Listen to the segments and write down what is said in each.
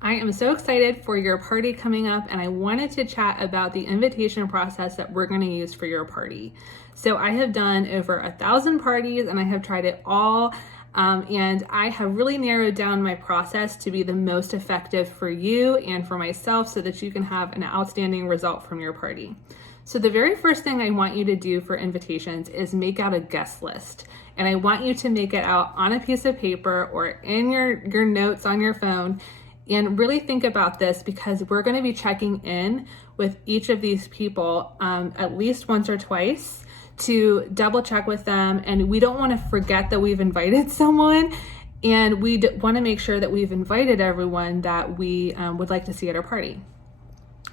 I am so excited for your party coming up, and I wanted to chat about the invitation process that we're going to use for your party. So I have done over 1,000 parties and I have tried it all. And I have really narrowed down my process to be the most effective for you and for myself so that you can have an outstanding result from your party. So the very first thing I want you to do for invitations is make out a guest list. And I want you to make it out on a piece of paper or in your notes on your phone. And really think about this because we're going to be checking in with each of these people at least once or twice to double check with them. And we don't want to forget that we've invited someone. And we want to make sure that we've invited everyone that we would like to see at our party.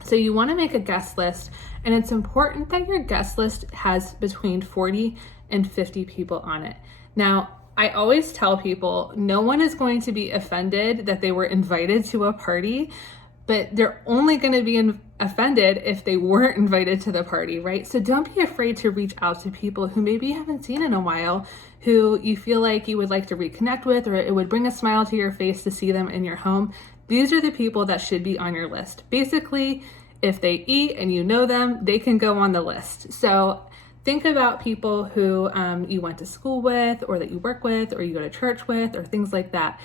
So you want to make a guest list, and it's important that your guest list has between 40 and 50 people on it. Now, I always tell people no one is going to be offended that they were invited to a party, but they're only going to be offended if they weren't invited to the party, right? So don't be afraid to reach out to people who maybe you haven't seen in a while, who you feel like you would like to reconnect with, or it would bring a smile to your face to see them in your home. These are the people that should be on your list. Basically, if they eat and you know them, they can go on the list. So think about people who you went to school with, or that you work with, or you go to church with, or things like that.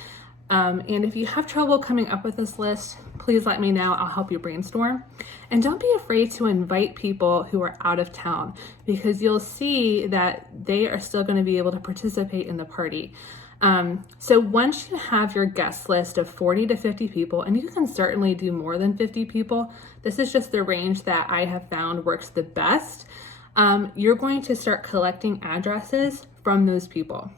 And if you have trouble coming up with this list, please let me know. I'll help you brainstorm. And don't be afraid to invite people who are out of town, because you'll see that they are still going to be able to participate in the party. So once you have your guest list of 40 to 50 people, and you can certainly do more than 50 people, this is just the range that I have found works the best. You're going to start collecting addresses from those people,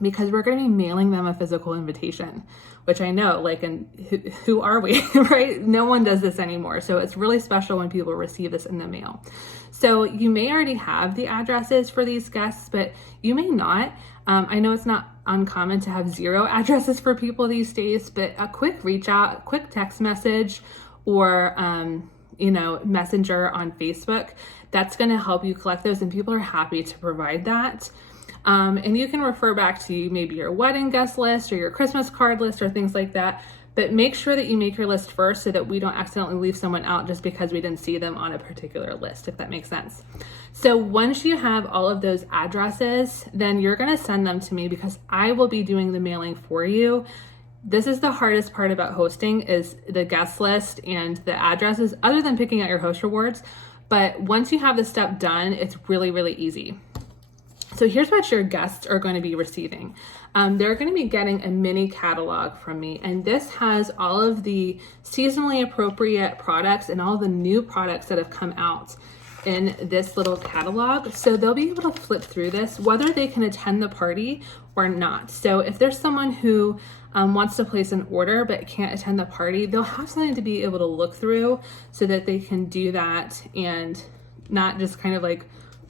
because we're going to be mailing them a physical invitation, which I know, who are we, right? No one does this anymore. So it's really special when people receive this in the mail. So you may already have the addresses for these guests, but you may not. I know it's not uncommon to have 0 addresses for people these days, but a quick reach out, a quick text message, or Messenger on Facebook, that's going to help you collect those, and people are happy to provide that. And you can refer back to maybe your wedding guest list or your Christmas card list or things like that, but make sure that you make your list first so that we don't accidentally leave someone out just because we didn't see them on a particular list, if that makes sense. So once you have all of those addresses, then you're going to send them to me, because I will be doing the mailing for you. This is the hardest part about hosting, is the guest list and the addresses, other than picking out your host rewards. But once you have this step done, it's really, really easy. So here's what your guests are going to be receiving. They're going to be getting a mini catalog from me, and this has all of the seasonally appropriate products and all the new products that have come out in this little catalog. So they'll be able to flip through this, whether they can attend the party or not. So if there's someone who wants to place an order but can't attend the party, they'll have something to be able to look through so that they can do that and not just kind of like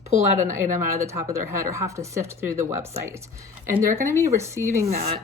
pull out an item out of the top of their head or have to sift through the website. And they're going to be receiving that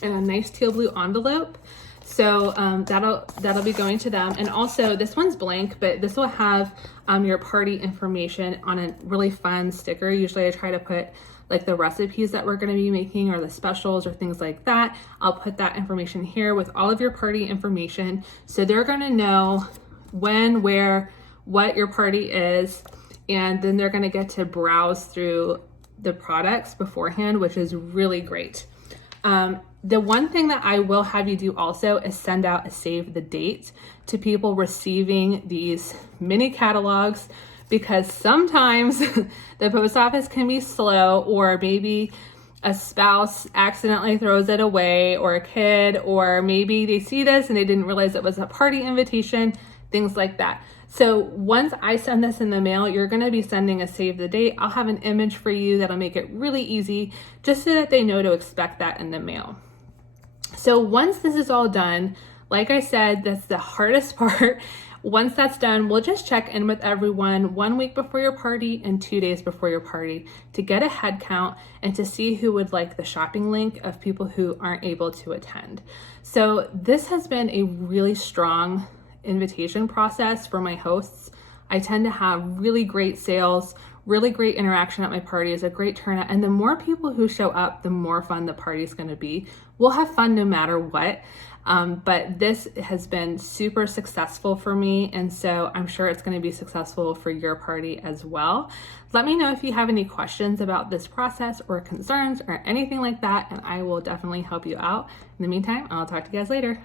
in a nice teal blue envelope. So that'll be going to them. And also this one's blank, but this will have your party information on a really fun sticker. Usually I try to put like the recipes that we're going to be making or the specials or things like that. I'll put that information here with all of your party information. So they're going to know when, where, what your party is. And then they're going to get to browse through the products beforehand, which is really great. The one thing that I will have you do also is send out a save the date to people receiving these mini catalogs, because sometimes the post office can be slow, or maybe a spouse accidentally throws it away, or a kid, or maybe they see this and they didn't realize it was a party invitation, things like that. So once I send this in the mail, you're going to be sending a save the date. I'll have an image for you that'll make it really easy, just so that they know to expect that in the mail. So once this is all done, like I said, that's the hardest part. Once that's done, we'll just check in with everyone 1 week before your party and 2 days before your party to get a head count and to see who would like the shopping link of people who aren't able to attend. So this has been a really strong invitation process for my hosts. I tend to have really great sales, really great interaction at my parties, a great turnout, and the more people who show up, the more fun the party's going to be. We'll have fun no matter what. But this has been super successful for me, and so I'm sure it's going to be successful for your party as well. Let me know if you have any questions about this process or concerns or anything like that, and I will definitely help you out. In the meantime, I'll talk to you guys later.